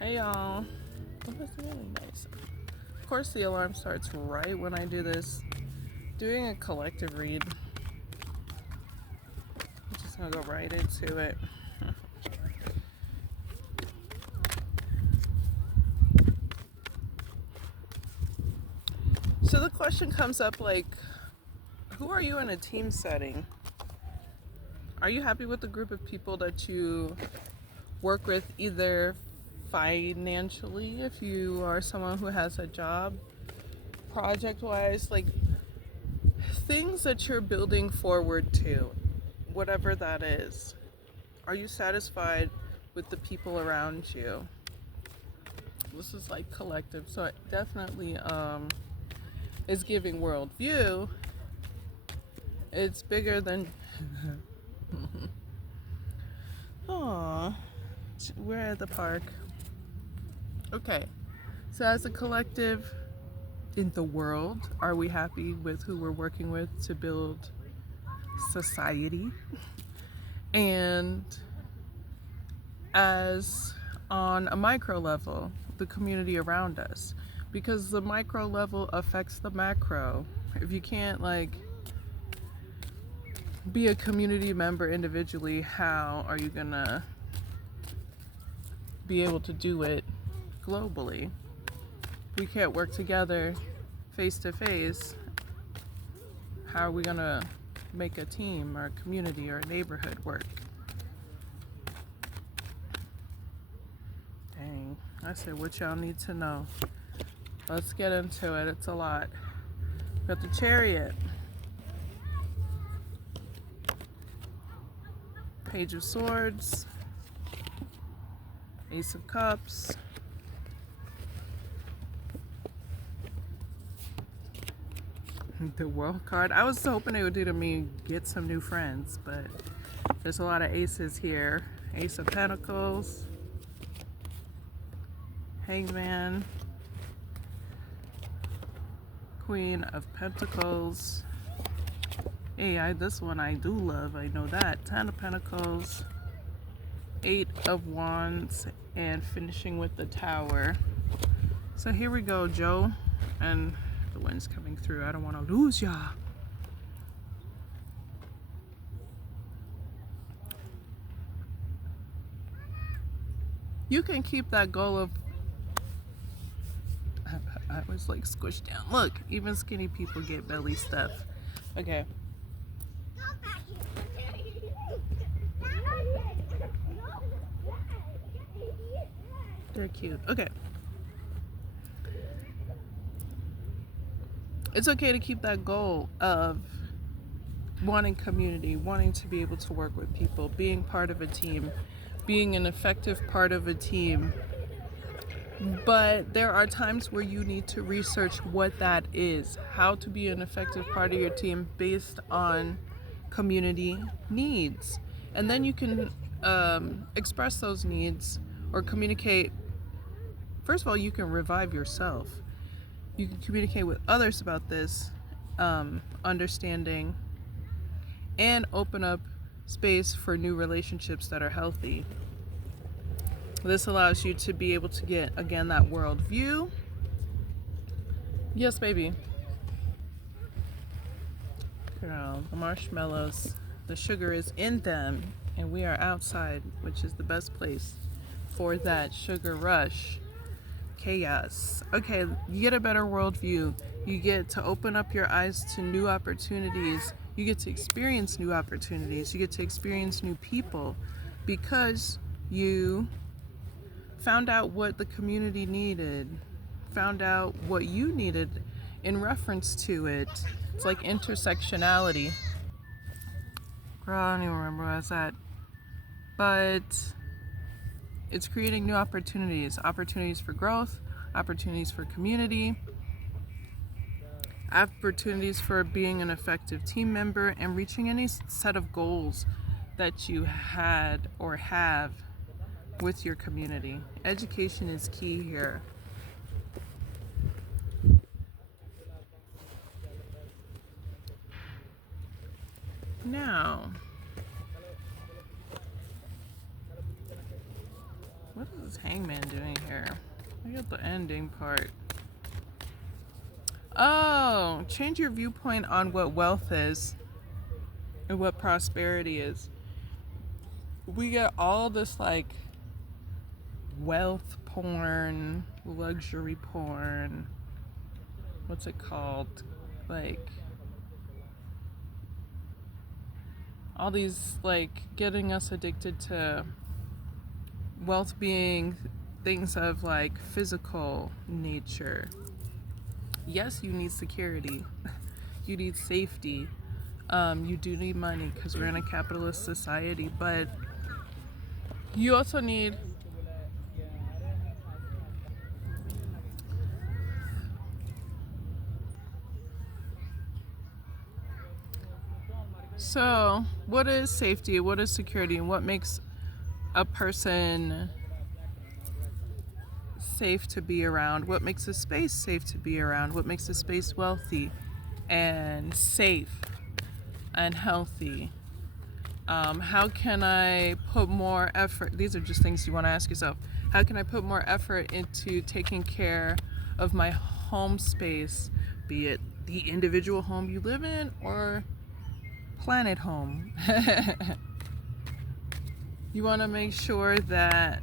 Hey y'all. What was really nice? Of course, the alarm starts right when I do this. Doing a collective read. I'm just gonna go right into it. So the question comes up like, who are you in a team setting? Are you happy with the group of people that you work with, either financially, if you are someone who has a job, project wise, like things that you're building forward to, whatever that is? Are you satisfied with the people around you? This is like collective, so it definitely is giving worldview. It's bigger than. Aw, we're at the park. Okay, so as a collective in the world, are we happy with who we're working with to build society? And as on a micro level, the community around us, because the micro level affects the macro. If you can't like be a community member individually, how are you gonna be able to do it globally? We can't work together face to face. How are we gonna make a team or a community or a neighborhood work? Dang, I said what y'all need to know. Let's get into it. It's a lot. Got the Chariot, Page of Swords, Ace of Cups, the World card. I was hoping it would do to me get some new friends, but there's a lot of aces here. Ace of Pentacles, Hangman, Queen of Pentacles. Hey, this one I do love, I know that. Ten of Pentacles, Eight of Wands, and finishing with the Tower. So here we go, Joe. And the wind's coming through. I don't want to lose ya. You can keep that goal of... I was like squished down. Look, even skinny people get belly stuff. Okay. They're cute. Okay. It's okay to keep that goal of wanting community, wanting to be able to work with people, being part of a team, being an effective part of a team. But there are times where you need to research what that is, how to be an effective part of your team based on community needs. And then you can express those needs or communicate. First of all, you can revive yourself. You can communicate with others about this, understanding, and open up space for new relationships that are healthy. This allows you to be able to get, again, that worldview. Yes, baby. Girl, the marshmallows, the sugar is in them, and we are outside, which is the best place for that sugar rush. Chaos. Okay, you get a better worldview. You get to open up your eyes to new opportunities. You get to experience new opportunities. You get to experience new people because you found out what the community needed, found out what you needed in reference to it. It's like intersectionality. Girl, I don't even remember where I was at. But it's creating new opportunities for growth, opportunities for community, opportunities for being an effective team member, and reaching any set of goals that you had or have with your community. Education is key here. Now, What is this hangman doing here? I got the ending part. Oh, change your viewpoint on what wealth is and what prosperity is. We get all this like wealth porn, luxury porn. What's it called? Like all these like getting us addicted to wealth being things of like physical nature. Yes, you need security. You need safety. You do need money because we're in a capitalist society, but you also need so what is safety? What is security? And what makes a person safe to be around? What makes a space safe to be around? What makes a space wealthy and safe and healthy? How can I put more effort? These are just things you want to ask yourself. How can I put more effort into taking care of my home space, be it the individual home you live in or planet home? You want to make sure that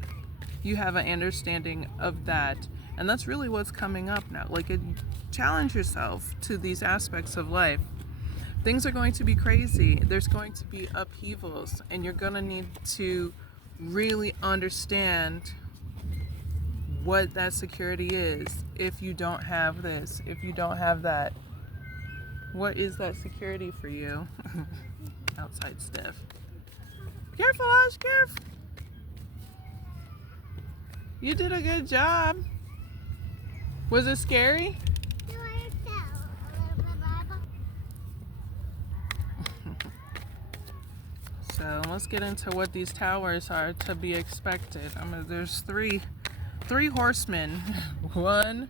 you have an understanding of that. And that's really what's coming up now. Like, challenge yourself to these aspects of life. Things are going to be crazy. There's going to be upheavals, and you're going to need to really understand what that security is. If you don't have this, if you don't have that, what is that security for you? Outside stiff. Careful, Ash, careful. You did a good job. Was it scary? So let's get into what these towers are to be expected. There's three horsemen. 1,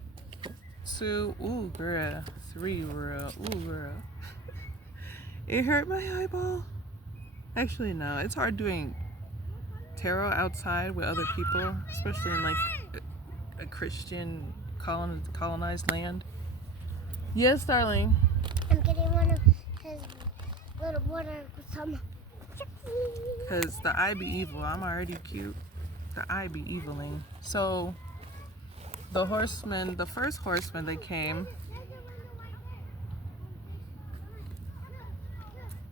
2, ooh girl, 3 girl, ooh girl. It hurt my eyeball. Actually, no, it's hard doing tarot outside with other people, especially in like a Christian colonized land. Yes, darling. I'm getting one of his little water with some. Because the I be evil. I'm already cute. The I be eviling. So, the horsemen, the first horseman that came,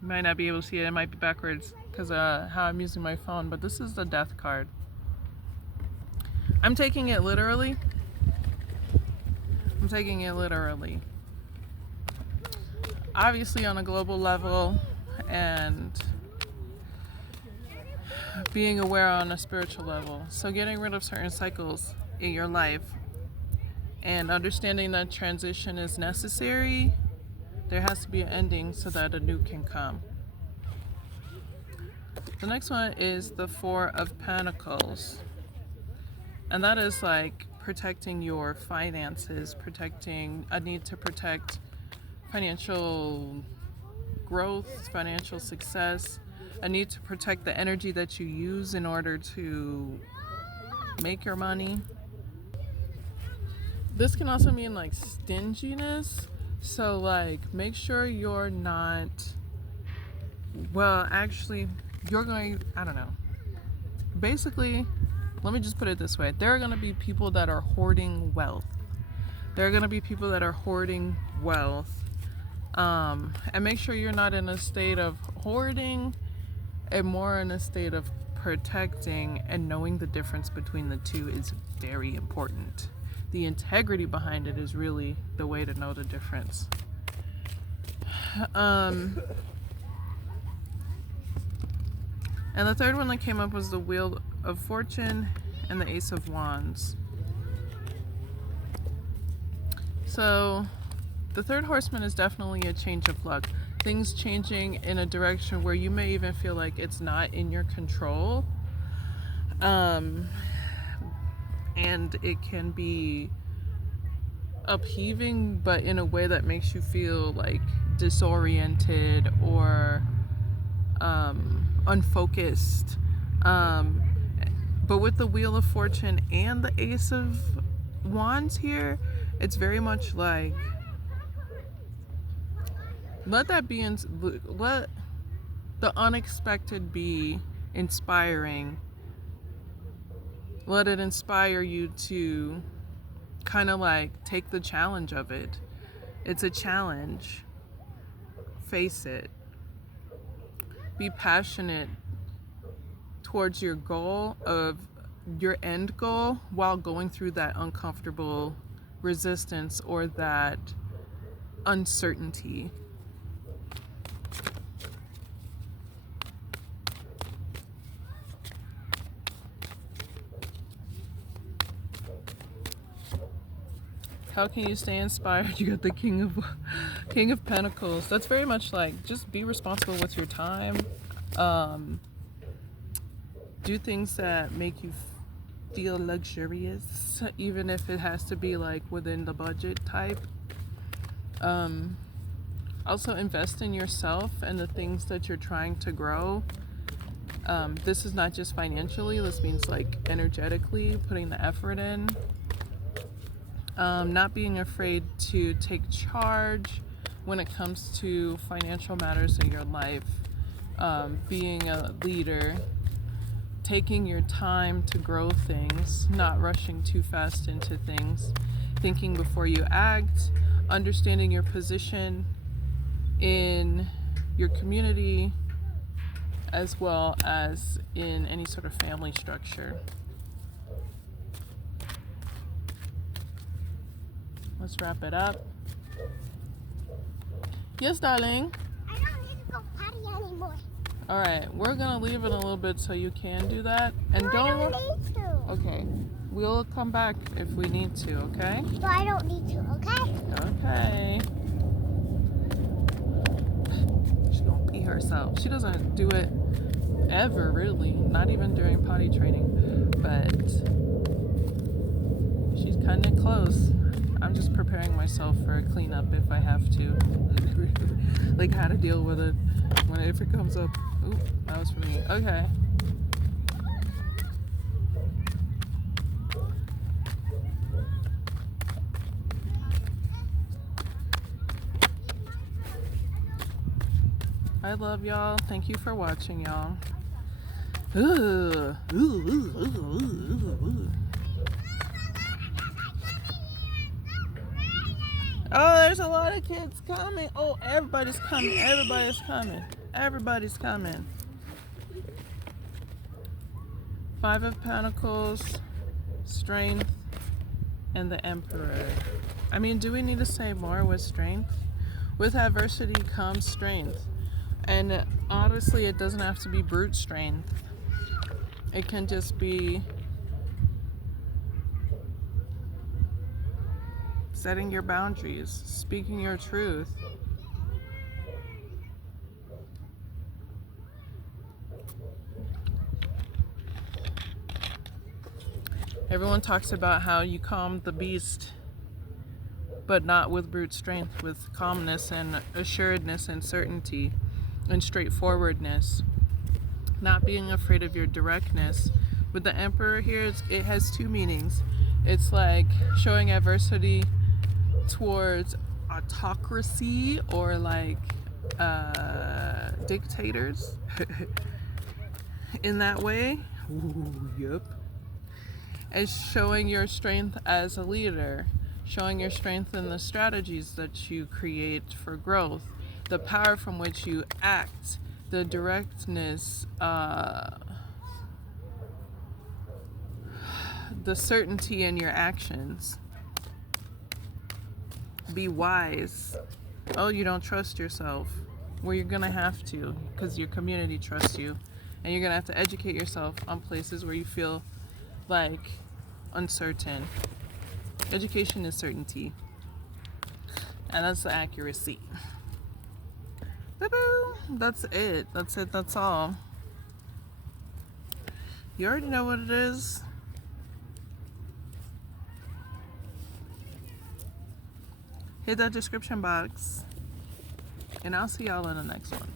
you might not be able to see it. It might be backwards because how I'm using my phone. But this is the death card. I'm taking it literally. I'm taking it literally. Obviously on a global level and being aware on a spiritual level. So getting rid of certain cycles in your life and understanding that transition is necessary. There has to be an ending so that a new can come. The next one is the 4 of Pentacles. And that is like protecting your finances, protecting a need to protect financial growth, financial success, a need to protect the energy that you use in order to make your money. This can also mean like stinginess. So like make sure you're not, well actually you're going, I don't know. Basically, let me just put it this way. There are going to be people that are hoarding wealth. There are going to be people that are hoarding wealth. And make sure you're not in a state of hoarding and more in a state of protecting, and knowing the difference between the two is very important. The integrity behind it is really the way to know the difference. And the third one that came up was the Wheel of Fortune and the Ace of Wands. So the third horseman is definitely a change of luck. Things changing in a direction where you may even feel like it's not in your control. And it can be upheaving, but in a way that makes you feel like disoriented or unfocused. But with the Wheel of Fortune and the Ace of Wands here, it's very much like, let the unexpected be inspiring. Let it inspire you to kind of like take the challenge of it. It's a challenge. Face it. Be passionate towards your goal of your end goal while going through that uncomfortable resistance or that uncertainty. How can you stay inspired? You got the King of Pentacles. That's very much like, just be responsible with your time. Do things that make you feel luxurious, even if it has to be like within the budget type. Also invest in yourself and the things that you're trying to grow. This is not just financially, this means like energetically, putting the effort in. Not being afraid to take charge when it comes to financial matters in your life. Being a leader, taking your time to grow things, not rushing too fast into things, thinking before you act, understanding your position in your community as well as in any sort of family structure. Let's wrap it up. Yes, darling? I don't need to go potty anymore. Alright, we're gonna leave it a little bit so you can do that. And No, I don't need to. Okay. We'll come back if we need to, okay? So I don't need to, okay? Okay. She gonna pee herself. She doesn't do it ever, really. Not even during potty training. But she's cutting it close. I'm just preparing myself for a cleanup if I have to. Like how to deal with it if it comes up. Ooh, that was for me. Okay. I love y'all. Thank you for watching, y'all. Oh, there's a lot of kids coming. Oh, everybody's coming. Everybody's coming. Everybody's coming. Five of Pentacles, Strength, and the Emperor. I mean, do we need to say more with Strength? With adversity comes strength. And honestly, it doesn't have to be brute strength. It can just be setting your boundaries, speaking your truth. Everyone talks about how you calm the beast, but not with brute strength, with calmness and assuredness and certainty and straightforwardness. Not being afraid of your directness. With the Emperor here, it has two meanings. It's like showing adversity towards autocracy or like dictators in that way. Ooh, yep. As showing your strength as a leader, showing your strength in the strategies that you create for growth, the power from which you act, the directness, the certainty in your actions. Be wise. Oh, you don't trust yourself. Well, you're gonna have to, because your community trusts you, and you're gonna have to educate yourself on places where you feel like uncertain. Education is certainty, and that's the accuracy. Boo-boo. That's it. That's it. That's all. You already know what it is. Hit that description box, and I'll see y'all in the next one.